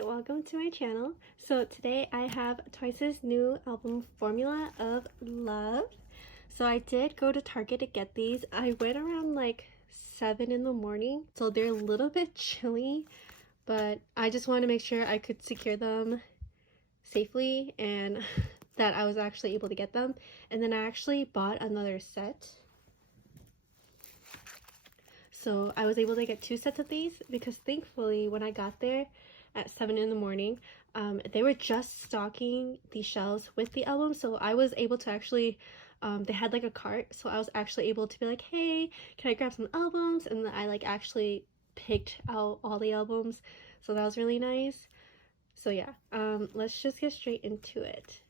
and welcome to my channel. So today I have Twice's new album Formula of Love. So I did go to Target to get these. I went around like 7 in the morning, so they're a little bit chilly, but I just wanted to make sure I could secure them safely and that I was actually able to get them. And then I actually bought another set. So I was able to get 2 sets of these because thankfully when I got there at 7 in the morning, they were just stocking the shelves with the album. So I was able to actually, they had like a cart. So I was actually able to be like, hey, can I grab some albums? And then I like actually picked out all the albums. So that was really nice. So yeah, let's just get straight into it.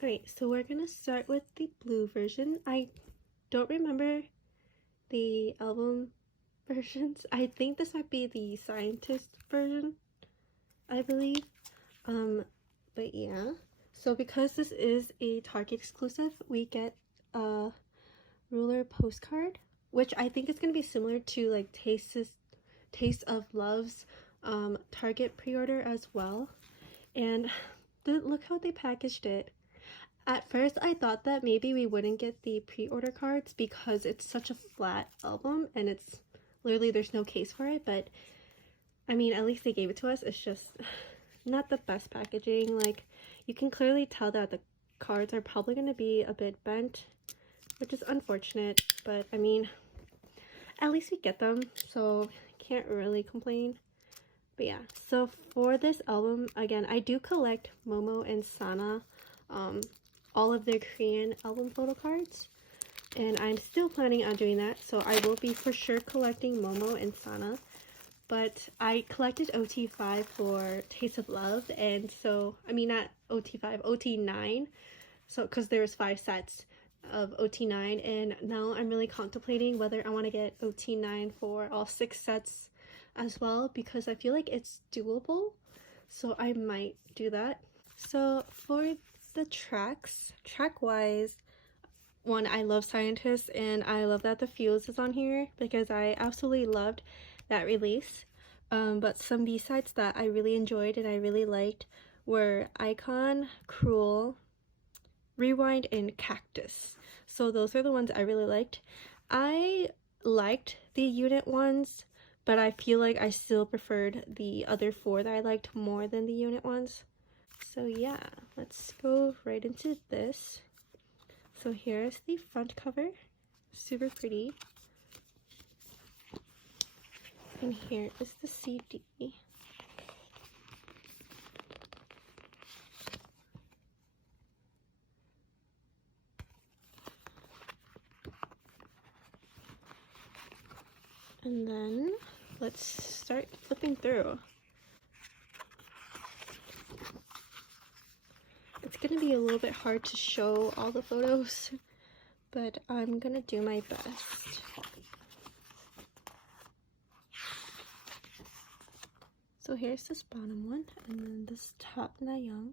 Alright, so we're gonna start with the blue version. I don't remember the album versions. I think this might be the Scientist version, I believe. But yeah. So because this is a Target exclusive, we get a ruler postcard, which I think is gonna be similar to like Taste of Love's Target pre-order as well. And look how they packaged it. At first, I thought that maybe we wouldn't get the pre-order cards because it's such a flat album and it's literally there's no case for it, but I mean, at least they gave it to us. It's just not the best packaging. Like, you can clearly tell that the cards are probably going to be a bit bent, which is unfortunate, but I mean, at least we get them, so can't really complain. But yeah, so for this album, again, I do collect Momo and Sana, all of their Korean album photo cards, and I'm still planning on doing that, so I will be for sure collecting Momo and Sana. But I collected OT5 for Taste of Love, and so, I mean not OT5, OT9, so because there's 5 sets of OT9, and now I'm really contemplating whether I want to get OT9 for all 6 sets as well, because I feel like it's doable, so I might do that. So for the tracks, track-wise, one, I love Scientist, and I love that the Fuse is on here because I absolutely loved that release. But some B-sides that I really enjoyed and I really liked were Icon, Cruel, Rewind, and Cactus. So those are the ones I really liked. I liked the unit ones, but I feel like I still preferred the other 4 that I liked more than the unit ones. So yeah, let's go right into this. So here's the front cover, super pretty. And here is the CD. And then let's start flipping through. It's gonna be a little bit hard to show all the photos, but I'm gonna do my best. So here's this bottom one, and then this top Nayoung.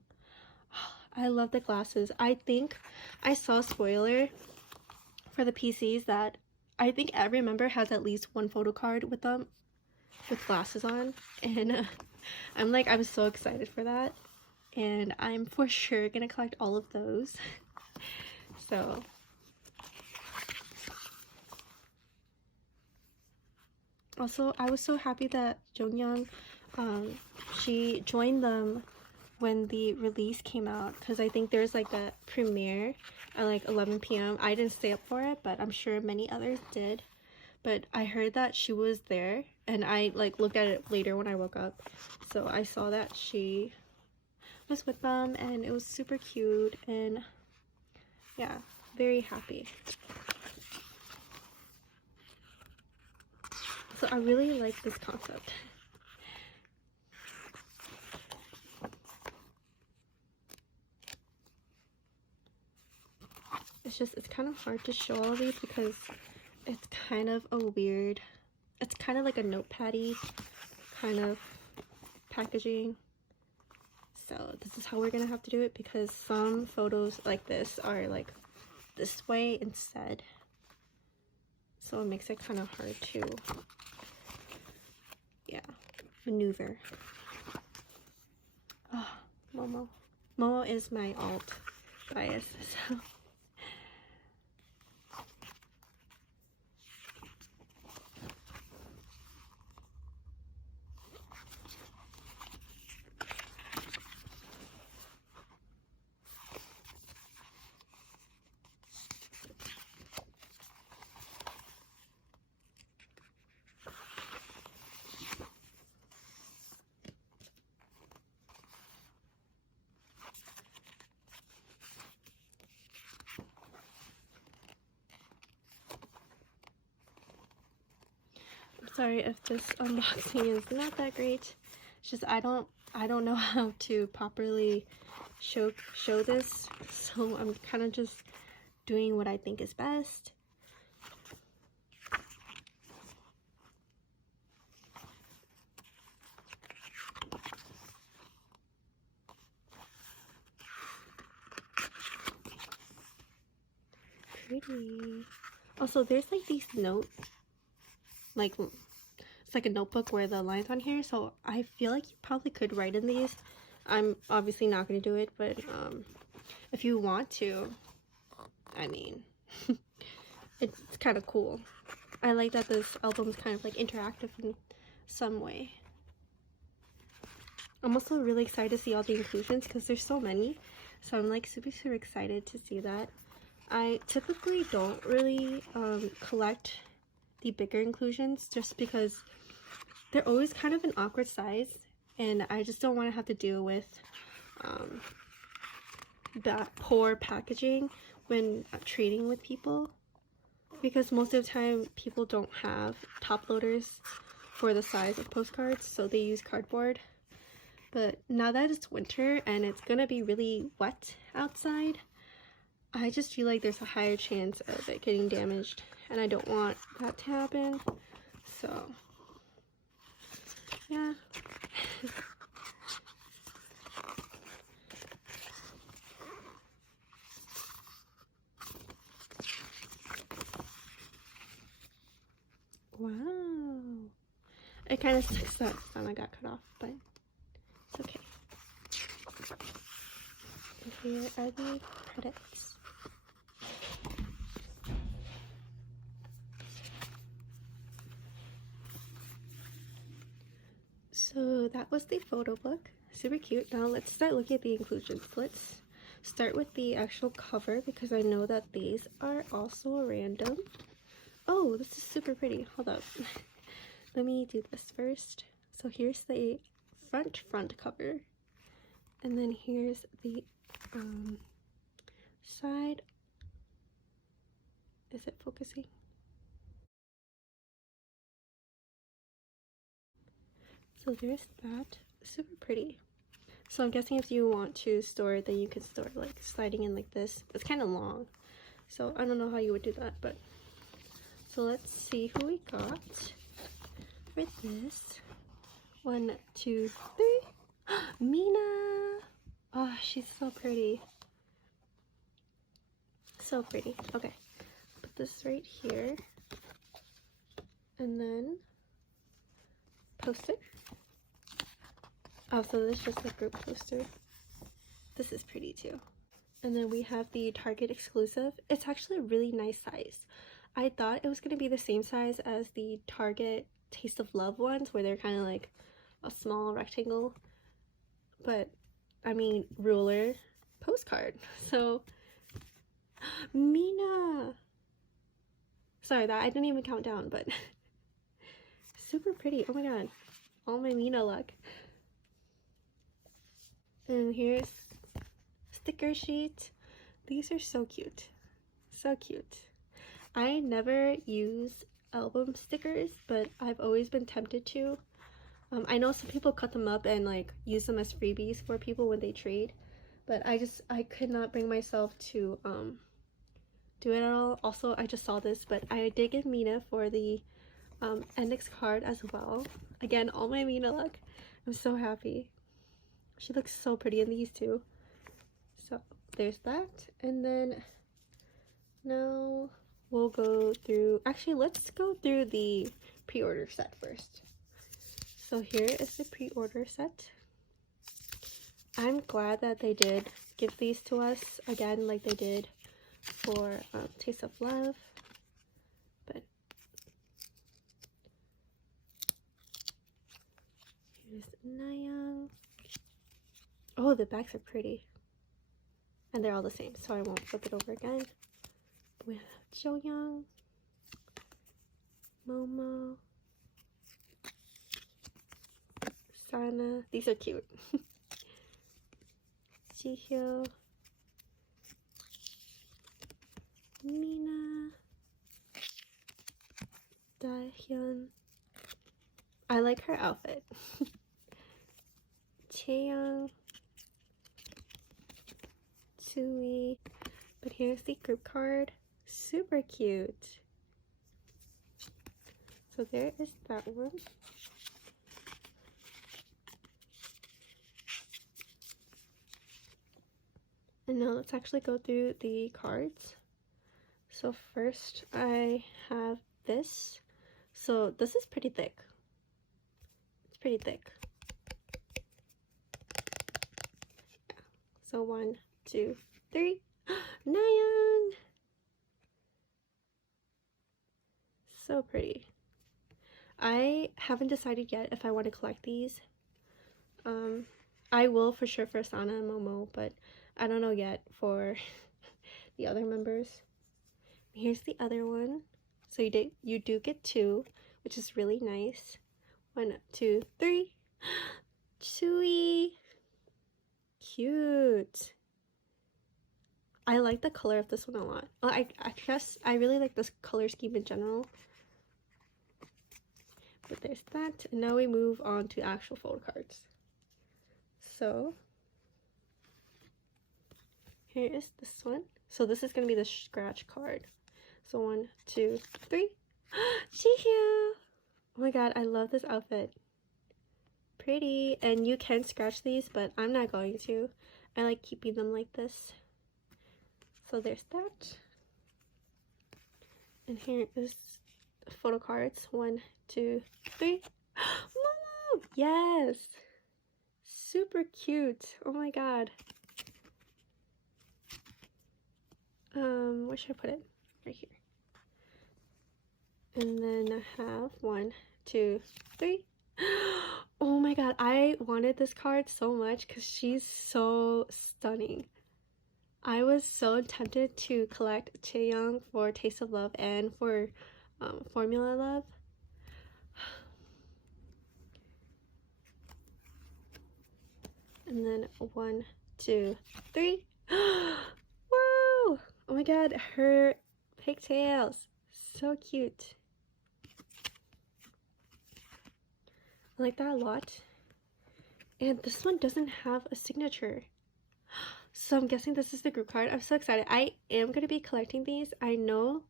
I love the glasses. I think I saw a spoiler for the PCs that I think every member has at least one photo card with them with glasses on, and I'm so excited for that, and I'm for sure gonna collect all of those. So also, I was so happy that Jonghyun, she joined them when the release came out, because I think there's like a premiere at like 11 p.m. I didn't stay up for it, but I'm sure many others did. But I heard that she was there, and I like looked at it later when I woke up, so I saw that she was with them, and it was super cute, and yeah, very happy. So I really like this concept. It's kind of hard to show all these because it's kind of a weird, it's kind of like a notepad-y kind of packaging. So this is how we're gonna have to do it because some photos like this are like this way instead. So it makes it kind of hard to maneuver. Oh, Momo. Momo is my alt bias, so. Sorry if this unboxing is not that great. It's just I don't know how to properly show this, so I'm kind of just doing what I think is best. Pretty. Also, there's like these notes, like it's like a notebook where the lines on here, so I feel like you probably could write in these. I'm obviously not going to do it, but if you want to, I mean, it's kind of cool. I like that this album's kind of like interactive in some way. I'm also really excited to see all the inclusions because there's so many, so I'm like super excited to see that. I typically don't really collect the bigger inclusions just because they're always kind of an awkward size, and I just don't want to have to deal with that poor packaging when trading with people, because most of the time people don't have top loaders for the size of postcards, so they use cardboard. But now that it's winter and it's gonna be really wet outside, I just feel like there's a higher chance of it getting damaged, and I don't want that to happen. So yeah. Wow. It kind of sucks that I got cut off, but it's okay. And here are the credits. So that was the photo book. Super cute. Now let's start looking at the inclusions. Let's start with the actual cover because I know that these are also random. Oh, this is super pretty. Hold up. Let me do this first. So here's the front cover. And then here's the side. Is it focusing? So there's that. Super pretty. So I'm guessing if you want to store it, then you can store it like sliding in like this. It's kind of long, so I don't know how you would do that, but so let's see who we got for this. 1, 2, 3. Mina! Oh, she's so pretty. So pretty. Okay, put this right here and then post it. Oh, so this is just a group poster. This is pretty too. And then we have the Target exclusive. It's actually a really nice size. I thought it was going to be the same size as the Target Taste of Love ones, where they're kind of like a small rectangle. But, I mean, ruler postcard. So, Mina! Sorry, that I didn't even count down, but super pretty. Oh my god. All my Mina luck. And here's sticker sheet. These are so cute. So cute. I never use album stickers, but I've always been tempted to. I know some people cut them up and like use them as freebies for people when they trade, but I could not bring myself to do it at all. Also, I just saw this, but I did get Mina for the index card as well. Again, all my Mina luck. I'm so happy. She looks so pretty in these too. So there's that. And then now we'll go through, actually let's go through the pre-order set first. So here is the pre-order set. I'm glad that they did give these to us again, like they did for Taste of Love. But here's Nayoung. Oh, the backs are pretty. And they're all the same, so I won't flip it over again. We have Joyoung, Momo, Sana. These are cute. Jihyo, Mina, Dahyun. I like her outfit. Chaeyoung, Tsui. But here's the group card. Super cute. So there is that one. And now let's actually go through the cards. So first I have this. So this is pretty thick. It's pretty thick. Yeah. So 1, 2, 3. Nayoung! So pretty. I haven't decided yet if I want to collect these. I will for sure for Sana and Momo, but I don't know yet for the other members. Here's the other one. So you do get 2, which is really nice. 1, 2, 3. Chewy. Cute. I like the color of this one a lot. I guess I really like this color scheme in general. But there's that. And now we move on to actual photo cards. So here is this one. So this is going to be the scratch card. So 1, 2, 3. Jihyo! Oh my god, I love this outfit. Pretty. And you can scratch these, but I'm not going to. I like keeping them like this. So there's that. And here is photo cards. 1, 2, 3. Momo! Yes! Super cute. Oh my god. Where should I put it? Right here. And then I have 1, 2, 3. Oh my god, I wanted this card so much because she's so stunning. I was so tempted to collect Chaeyoung for Taste of Love and for Formula Love. And then 1, 2, 3. Whoa! Oh my god, her pigtails. So cute. I like that a lot. And this one doesn't have a signature. So I'm guessing this is the group card. I'm so excited. I am going to be collecting these. I know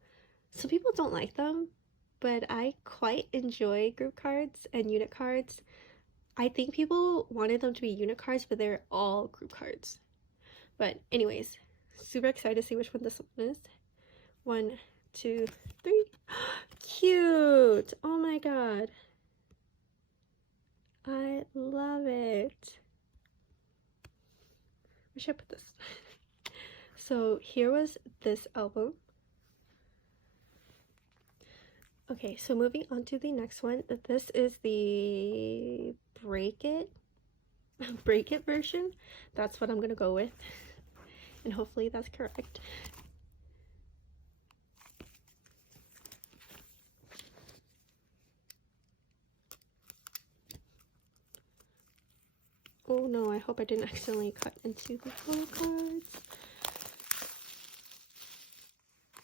some people don't like them, but I quite enjoy group cards and unit cards. I think people wanted them to be unit cards, but they're all group cards. But anyways, super excited to see which one this one is. 1, 2, 3. Cute! Oh my god. I love it. Where should I put this? So here was this album. Okay, so moving on to the next one. This is the Break It version. That's what I'm gonna go with. And hopefully that's correct. Oh no, I hope I didn't accidentally cut into the photo cards.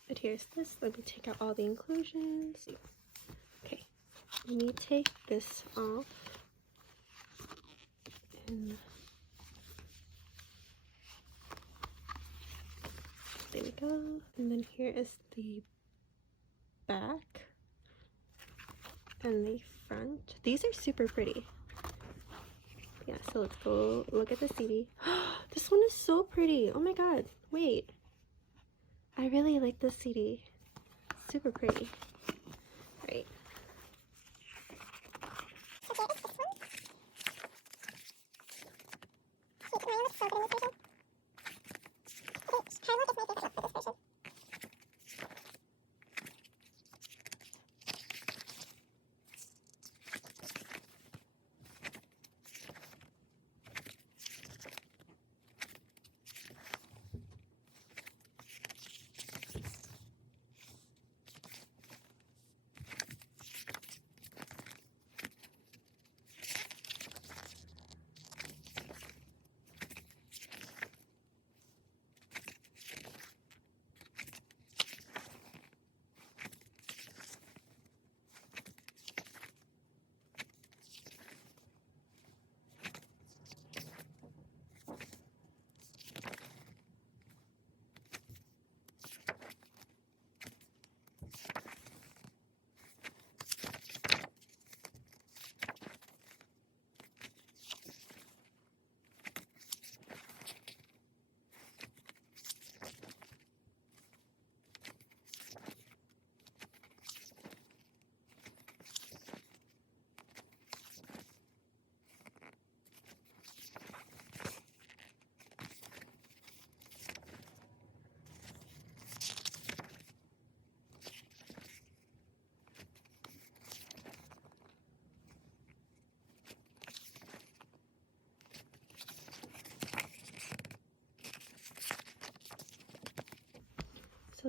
But here's this. Let me take out all the inclusions. Okay, let me take this off. And there we go. And then here is the back and the front. These are super pretty. Yeah, so let's go look at the CD. This one is so pretty. Oh my god. Wait. I really like this CD. Super pretty. Alright.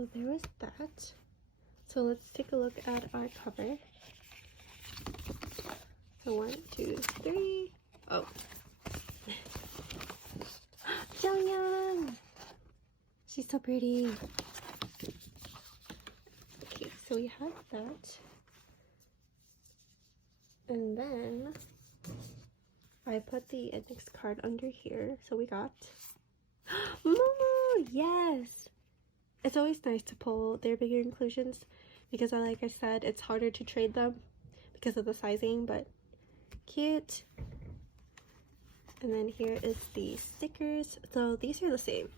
So there was that. So let's take a look at our cover. So 1, 2, 3. Oh. Jonghyun! She's so pretty. Okay, so we have that. And then I put the index card under here. So we got Momo! Yes! It's always nice to pull their bigger inclusions because, like I said, it's harder to trade them because of the sizing, but cute. And then here is the stickers. So these are the same.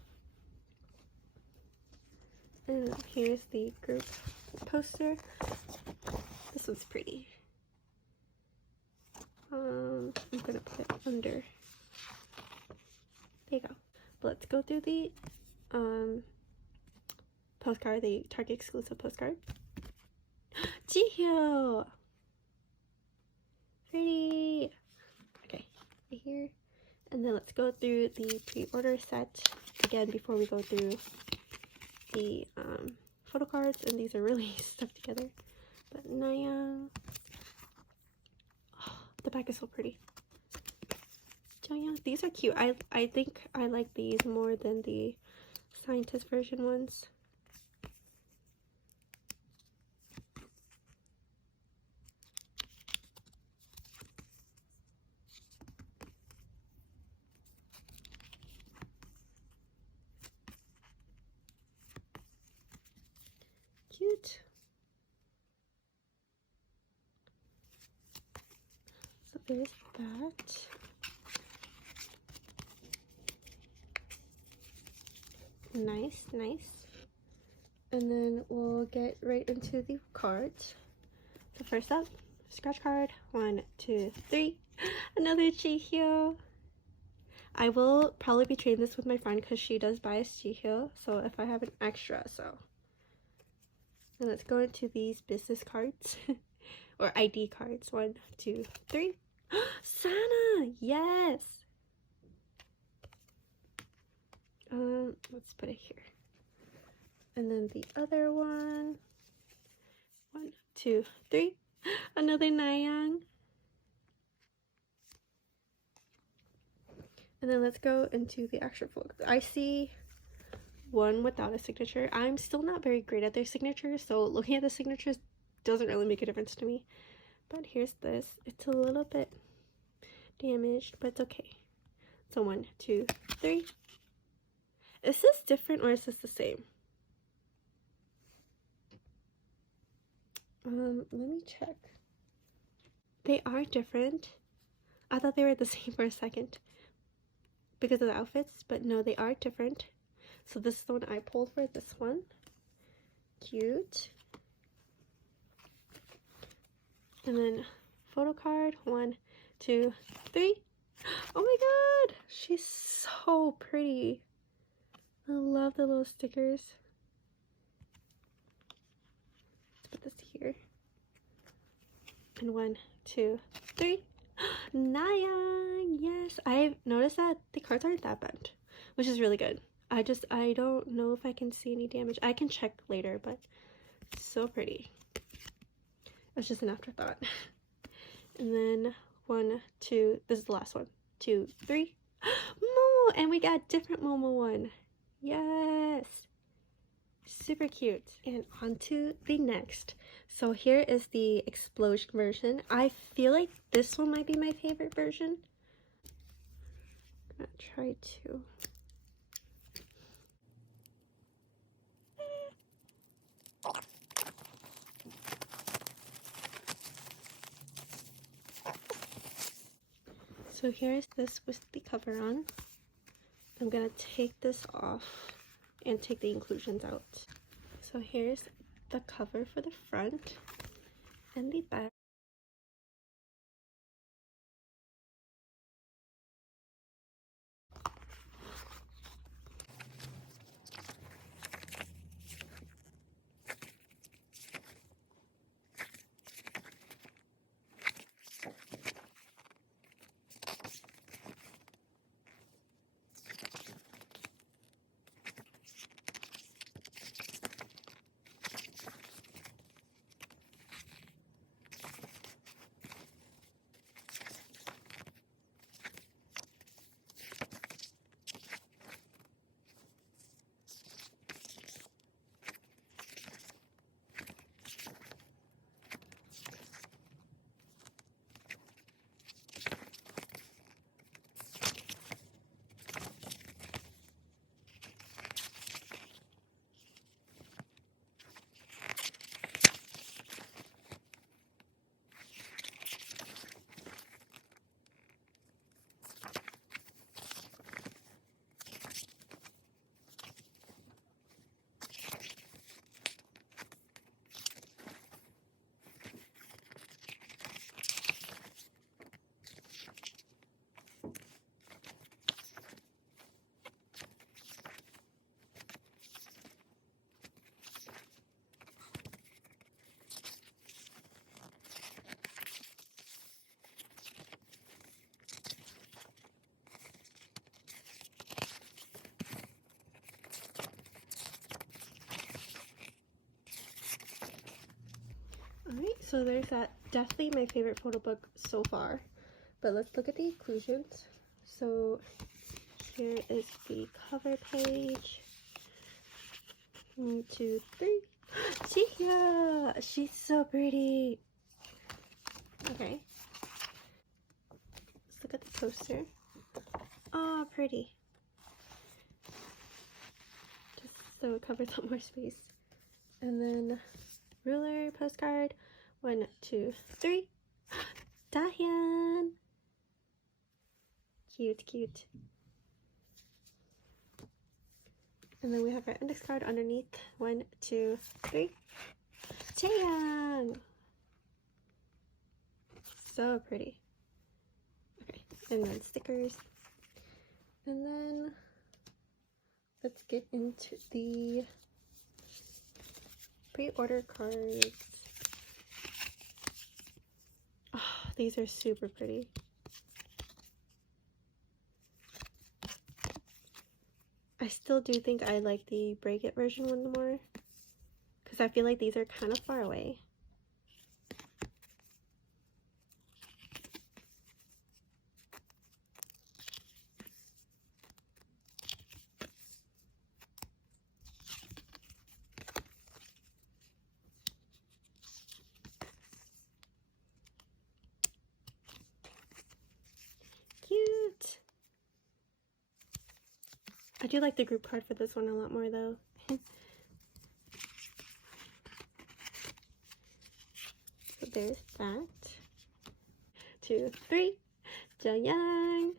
And here's the group poster. This one's pretty. I'm gonna put it under. There you go. But let's go through the postcard, the Target exclusive postcard. Jihyo! Pretty! Okay, right here. And then let's go through the pre-order set again before we go through the photo cards. And these are really stuck together. But Naya. Oh, the back is so pretty. Jonghyun, these are cute. I think I like these more than the scientist version ones. Cute. So there's that. Nice, nice. And then we'll get right into the cards. So first up, scratch card. 1, 2, 3. Another Jihyo. I will probably be trading this with my friend because she does buy a Jihyo. So if I have an extra, so. And let's go into these business cards. Or ID cards. 1, 2, 3. Sana! Yes! Let's put it here. And then the other one. 1, 2, 3. Another Nayoung. And then let's go into the actual full. I see one without a signature. I'm still not very great at their signatures, so looking at the signatures doesn't really make a difference to me. But here's this. It's a little bit damaged, but it's okay. So 1, 2, 3. Is this different or is this the same? Let me check. They are different. I thought they were the same for a second because of the outfits, but no, they are different. So this is the one I pulled for this one. Cute. And then photo card. 1, 2, 3. Oh my god! She's so pretty. I love the little stickers. Let's put this here. And 1, 2, 3. Naya! Yes! I've noticed that the cards aren't that bent, which is really good. I don't know if I can see any damage. I can check later, but so pretty. It's just an afterthought. And then 1, 2, this is the last one. 2, 3. Momo! And we got different Momo one. Yes! Super cute. And on to the next. So here is the explosion version. I feel like this one might be my favorite version. I'm gonna try to. So here's this with the cover on. I'm gonna take this off and take the inclusions out. So here's the cover for the front and the back. So there's that. Definitely my favorite photo book so far. But let's look at the inclusions. So here is the cover page. 1, 2, 3. Chia! She's so pretty. Okay. Let's look at the poster. Oh, pretty. Just so it covers up more space. And then ruler, postcard. 1, 2, 3. Dahyun! Cute, cute. And then we have our index card underneath. 1, 2, 3. Chaeyoung! So pretty. Okay, and then stickers. And then let's get into the pre-order cards. Oh, these are super pretty. I still do think I like the Break It version one more, because I feel like these are kind of far away. Cute! I do like the group card for this one a lot more though. So there's that. 2, 3. Jaeyoung!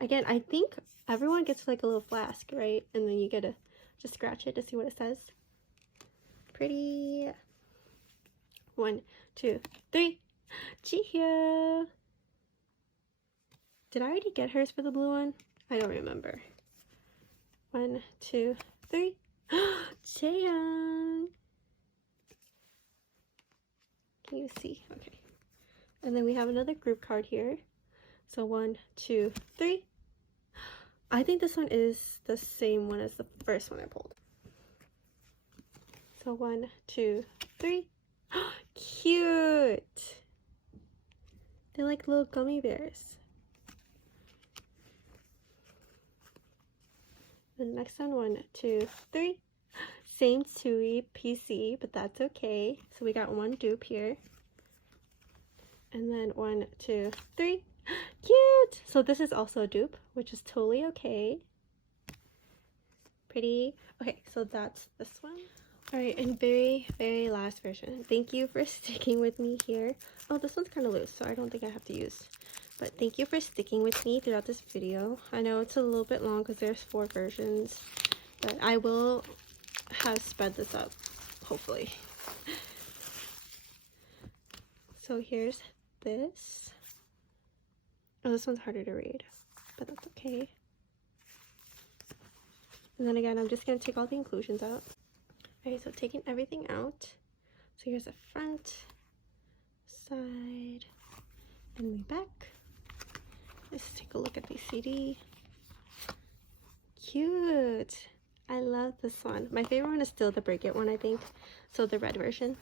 Again, I think everyone gets like a little flask, right? And then you get to just scratch it to see what it says. Pretty. 1, 2, 3. Jihyo! Did I already get hers for the blue one? I don't remember. 1, 2, 3. Chaeyoung! Can you see? Okay. And then we have another group card here. So 1, 2, 3. I think this one is the same one as the first one I pulled. So 1, 2, 3. Cute! They're like little gummy bears. The next one, 1, 2, 3. Same Tui PC, but that's okay. So we got one dupe here. And then 1, 2, 3. Cute! So this is also a dupe, which is totally okay. Pretty. Okay, so that's this one. Alright, and very last version. Thank you for sticking with me here. Oh, this one's kind of loose, so I don't think I have to use. But thank you for sticking with me throughout this video. I know it's a little bit long because there's 4 versions, but I will have sped this up, hopefully. So here's this. Oh, this one's harder to read, but that's okay. And then again, I'm just going to take all the inclusions out. Okay, so taking everything out. So here's the front, side, and the back. Let's take a look at the CD. Cute! I love this one. My favorite one is still the Break It one, I think. So the red version.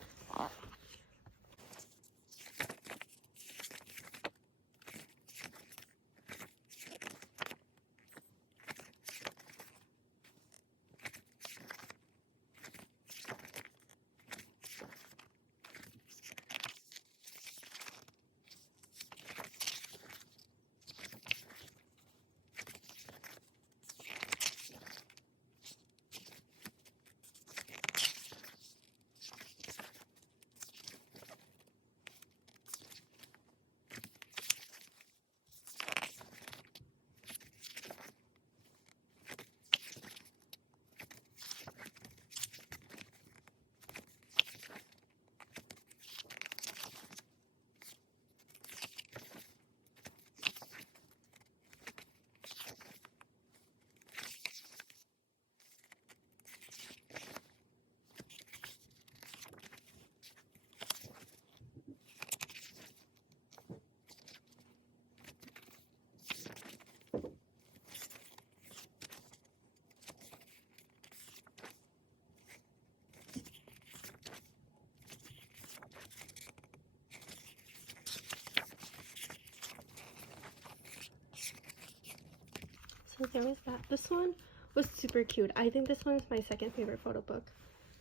So there was that. This one was super cute. I think this one is my second favorite photo book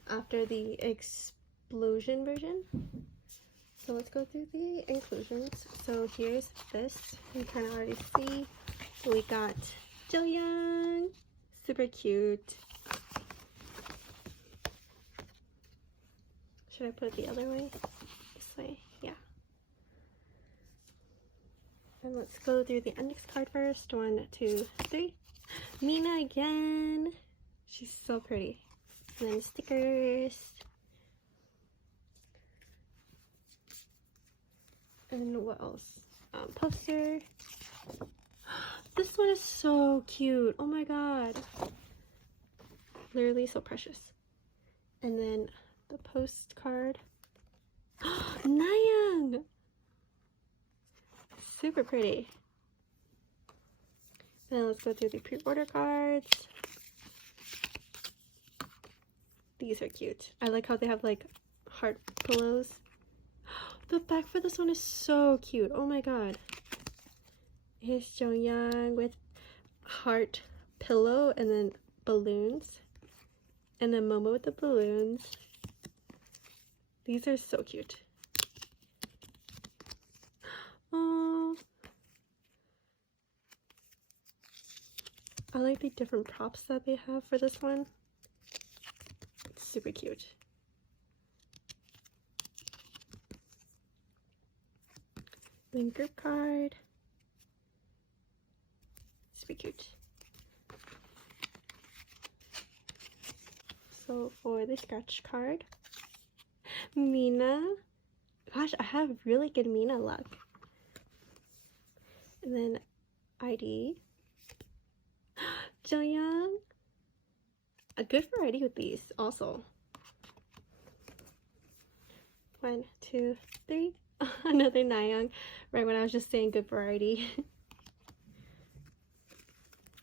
after the explosion version. So let's go through the inclusions. So here's this. You can already see we got Joyoung, super cute. Should I put it the other way? This way, yeah. And let's go through the index card first. 1, 2, 3. Mina again. She's so pretty. And then stickers. And what else? Poster. This one is so cute. Oh my god. Literally so precious. And then the postcard. Nayoung! Super pretty. Then let's go through the pre-order cards. These are cute. I like how they have like heart pillows. The back for this one is so cute. Oh my god. Here's Joyoung with heart pillow and then balloons. And then Momo with the balloons. These are so cute. Oh, I like the different props that they have for this one. It's super cute. Then group card. Super cute. So for the scratch card, Mina. Gosh, I have really good Mina luck. And then ID. Joyoung. A good variety with these also. 1, 2, 3. Another Nayoung. Right when I was just saying good variety.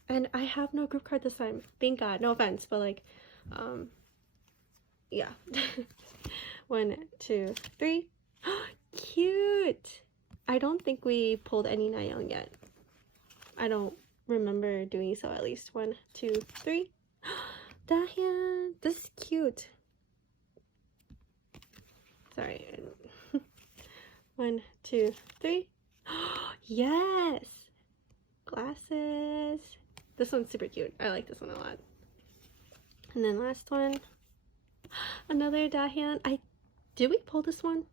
And I have no group card this time. Thank God. No offense, but like, yeah. 1, 2, 3. Cute! I don't think we pulled any Nayoung yet. I don't remember doing so at least. 1, 2, 3. Dahyun! This is cute. Sorry. 1, 2, 3. Yes! Glasses. This one's super cute. I like this one a lot. And then last one. Another Dahyun. Did we pull this one?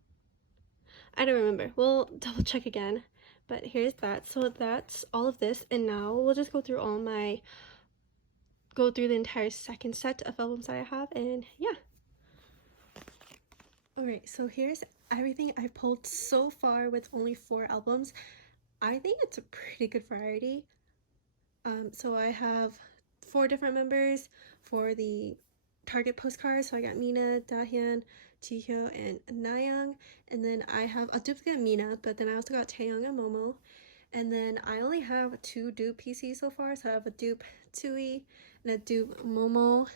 I don't remember. We'll double check again. But here's that. So that's all of this. And now we'll just go through the entire second set of albums that I have. And yeah. Alright, so here's everything I pulled so far with only 4 albums. I think it's a pretty good variety. So I have 4 different members for the Target postcards. So I got Mina, Dahyun, Jihyo, and Nayoung. And then I have a duplicate Mina, but then I also got Taeyoung and Momo. And then I only have 2 dupe PCs so far. So I have a dupe Tui and a dupe Momo.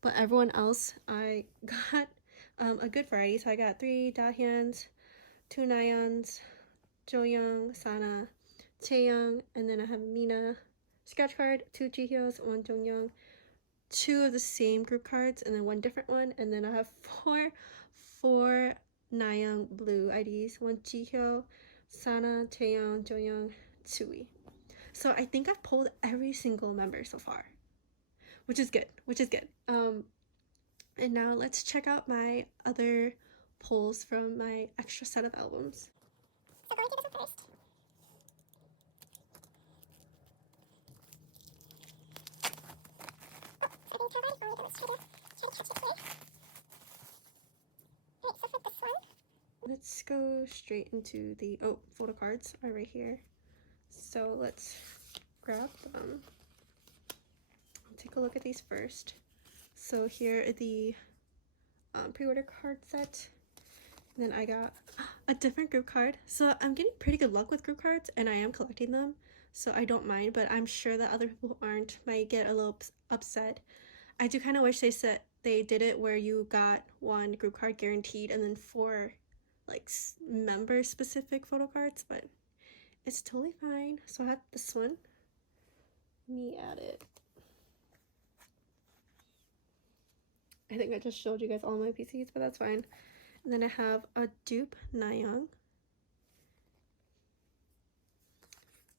But everyone else, I got a good variety. So I got 3 Dahyuns, 2 Nayeons, Joyoung, Sana, Taeyoung, and then I have Mina scratch card, 2 Jihyos, 1 Jonghyun, 2 of the same group cards, and then 1 different one, and then I have 4 Nayoung blue IDs, 1 Jihyo, Sana, Taeyoung, Joyoung, Tui. So I think I've pulled every single member so far, which is good. And now let's check out my other pulls from my extra set of albums. So going through this one first. Let's go straight into the photo cards are right here. So let's grab them. I'll take a look at these first. So here are the pre-order card set. And then I got a different group card. So I'm getting pretty good luck with group cards and I am collecting them. So I don't mind, but I'm sure that other people who aren't might get a little upset. I do kind of wish they did it where you got 1 group card guaranteed and then 4 like member specific photo cards, but it's totally fine. So I have this one. me at it. I think I just showed you guys all my PCs, but that's fine. And then I have a dupe Nayoung.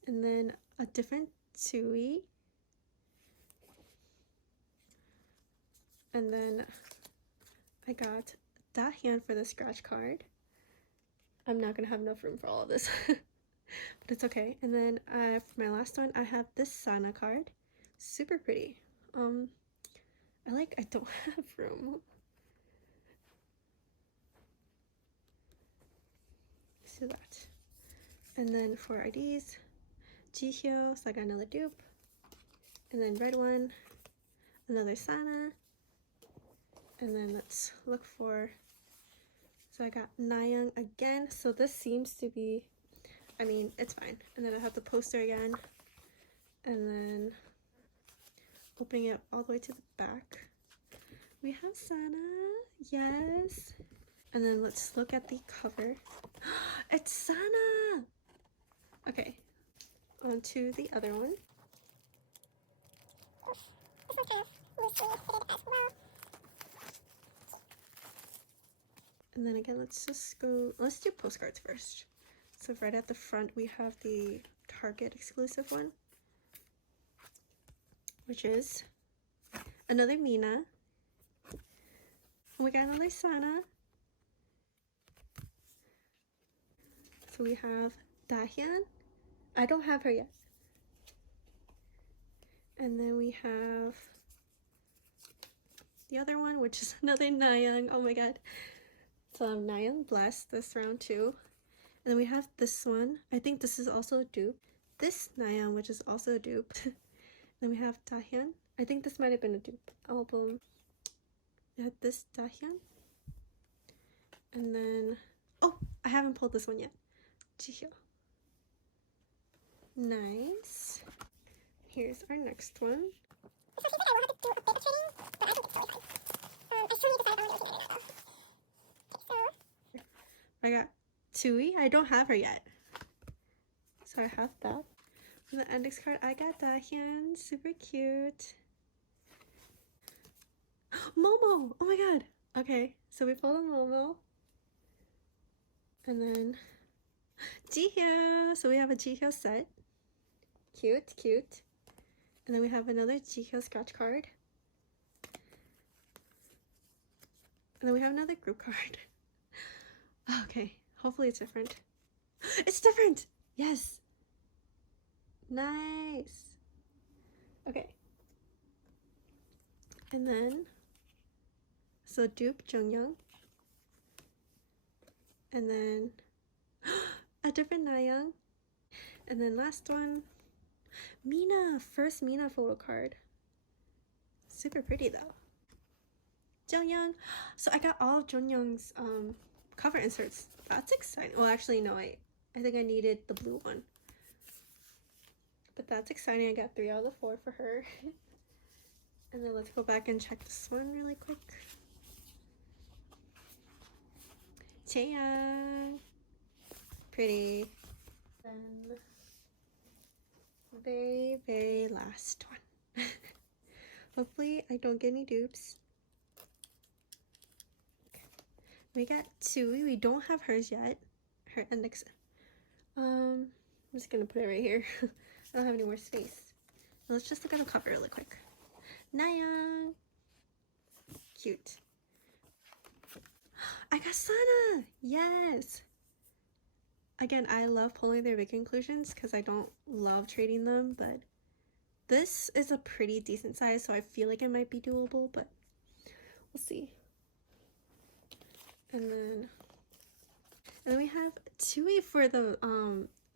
And then a different Tui. And then I got Dahyun for the scratch card. I'm not gonna have enough room for all of this, but it's okay. And then for my last one, I have this Sana card. Super pretty. I don't have room. So that. And then for IDs, Jihyo, so I got another dupe. And then red one, another Sana. And then let's look for, so I got Nayoung again. So this seems to be, I mean, it's fine. And then I have the poster again. And then opening it all the way to the back. We have Sana, yes. And then let's look at the cover. It's Sana! Okay, on to the other one. And then again, let's do postcards first. So right at the front, we have the Target exclusive one, which is another Mina. And we got another Sana. So we have Dahyun. I don't have her yet. And then we have the other one, which is another Nayoung. Oh my god. So Nayoung blessed this round too. And then we have this one. I think this is also a dupe. This Nayoung, which is also a dupe. Then we have Dahyun. I think this might have been a dupe album. We had this Dahyun. And then, oh, I haven't pulled this one yet. Jihyo. Nice. Here's our next one. I got Tui. I don't have her yet. So I have that. For the index card, I got Dahyun. Super cute. Momo! Oh my god! Okay, so we pulled a Momo. And then Jihyo! So we have a Jihyo set. Cute, cute. And then we have another Jihyo scratch card. And then we have another group card. Okay, hopefully it's different. It's different! Yes! Nice! Okay. And then, so dupe Jonghyun. And then, a different Nayoung. And then last one, Mina! First Mina photo card. Super pretty though. Jonghyun! So I got all of Jonghyun's cover inserts. That's exciting. Well, actually, no, I think I needed the blue one. But that's exciting. I got 3 out of the 4 for her. And then let's go back and check this one really quick. Chaeyoung. Pretty. Then very, very last one. Hopefully I don't get any dupes. Okay. We got Tui. We don't have hers yet. Her index. I'm just gonna put it right here. I don't have any more space. Let's just look at the cover really quick. Nayoung. Cute. I got Sana! Yes! Again, I love pulling their big inclusions because I don't love trading them, but this is a pretty decent size, so I feel like it might be doable, but we'll see. And then we have Tui for the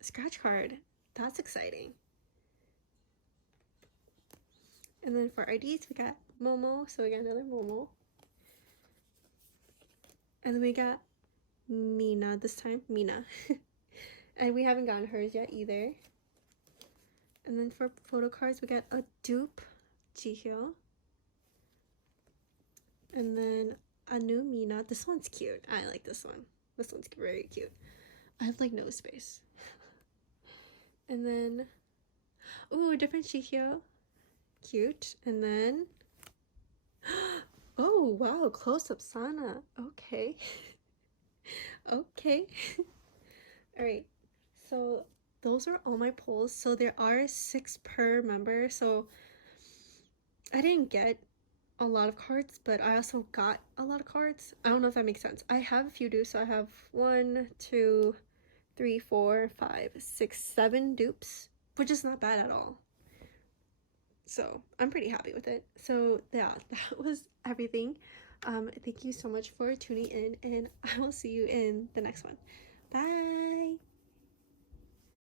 scratch card. That's exciting. And then for IDs, we got Momo, so we got another Momo. And then we got Mina this time, Mina. And we haven't gotten hers yet either. And then for photo cards, we got a dupe Jihyo. And then a new Mina. This one's cute. I like this one. This one's very cute. I have like no space. And then Ooh, different Shihyo. Cute. And then, oh wow, close-up Sana. Okay. Okay. All right. So those are all my polls. So there are 6 per member. So I didn't get a lot of cards, but I also got a lot of cards. I don't know if that makes sense. I have a few dupes. So I have 1, 2, 3, 4, 5, 6, 7 dupes, which is not bad at all. So I'm pretty happy with it. So yeah, that was everything. Thank you so much for tuning in, and I will see you in the next one. Bye.